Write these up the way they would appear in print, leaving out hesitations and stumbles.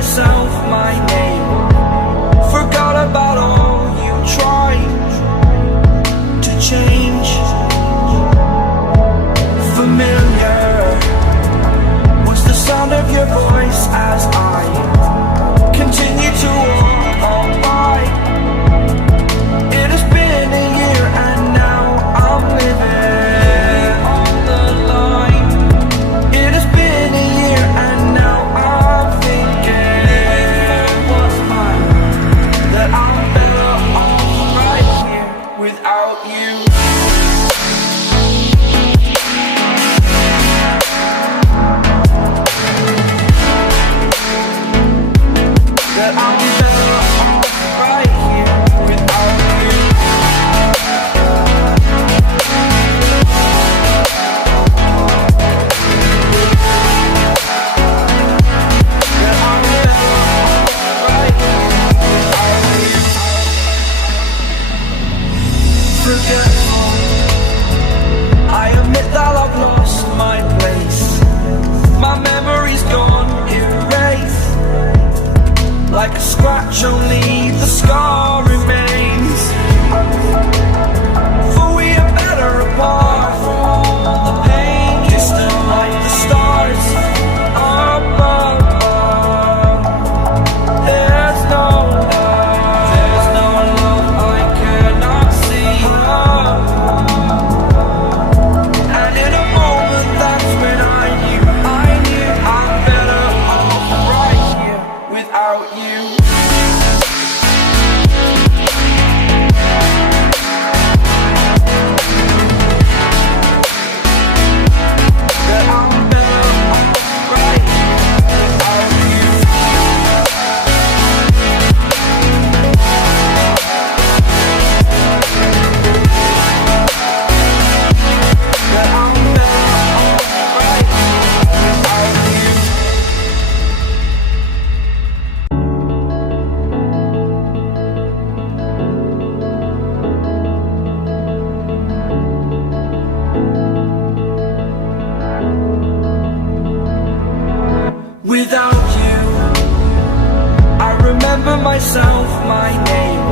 myself my name. Forgot about all you tried to change. Familiar was the sound of your voice as I continue to walk on by. It has been a year and now I'm living on the line. It has been a year and now I'm thinking what's mine, that I'm better off right here without you. That I'm better off right here without you. That I'm better off right here without you. Forgetful, I admit that I've lost my place. My memory's gone erased. Like a scratch, only the scar remains. For we are better apart from all the pain. Distant like the stars above. There's no love I cannot see. And in a moment, that's when I knew I'm better off right here without you. That I'm better off right here without you. That I'm better off right here without you. Without you, I remember myself, my name.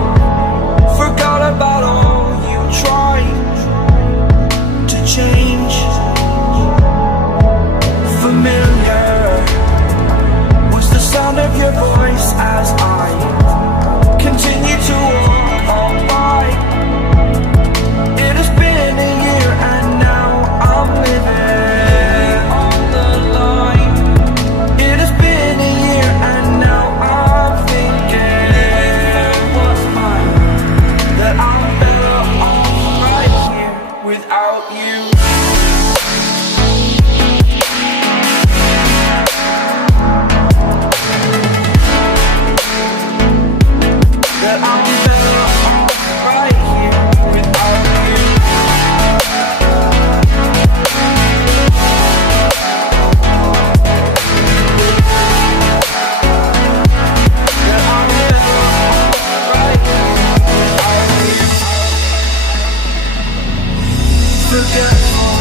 Forgot about all you tried to change. Familiar was the sound of your voice as I continue to walk on by. It has been a year and now I'm living on the line. It has been a year and now I'm thinking what's mine, that I'm better off right here without you. That I'm better off right here without you. That I'm better off right here without you. Forgetful,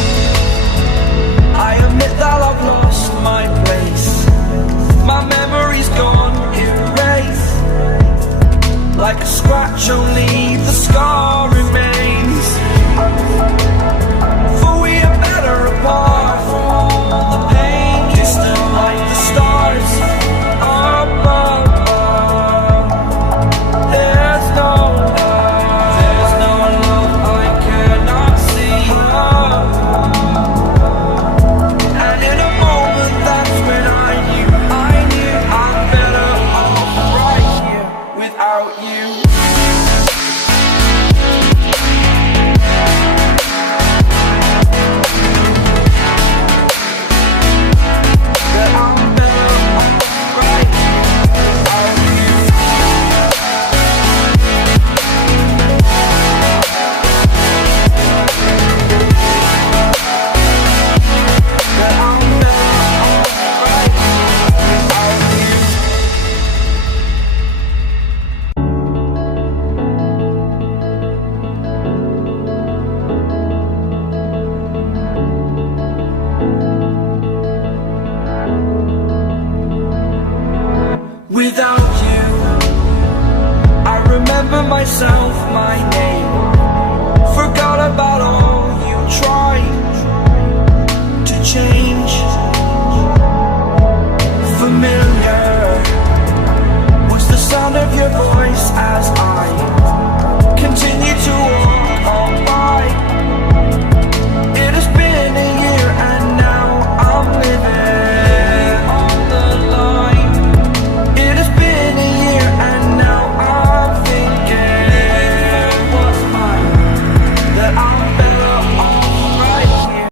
I admit that I've lost my place. My memory's gone erased. Like a scratch, only the scar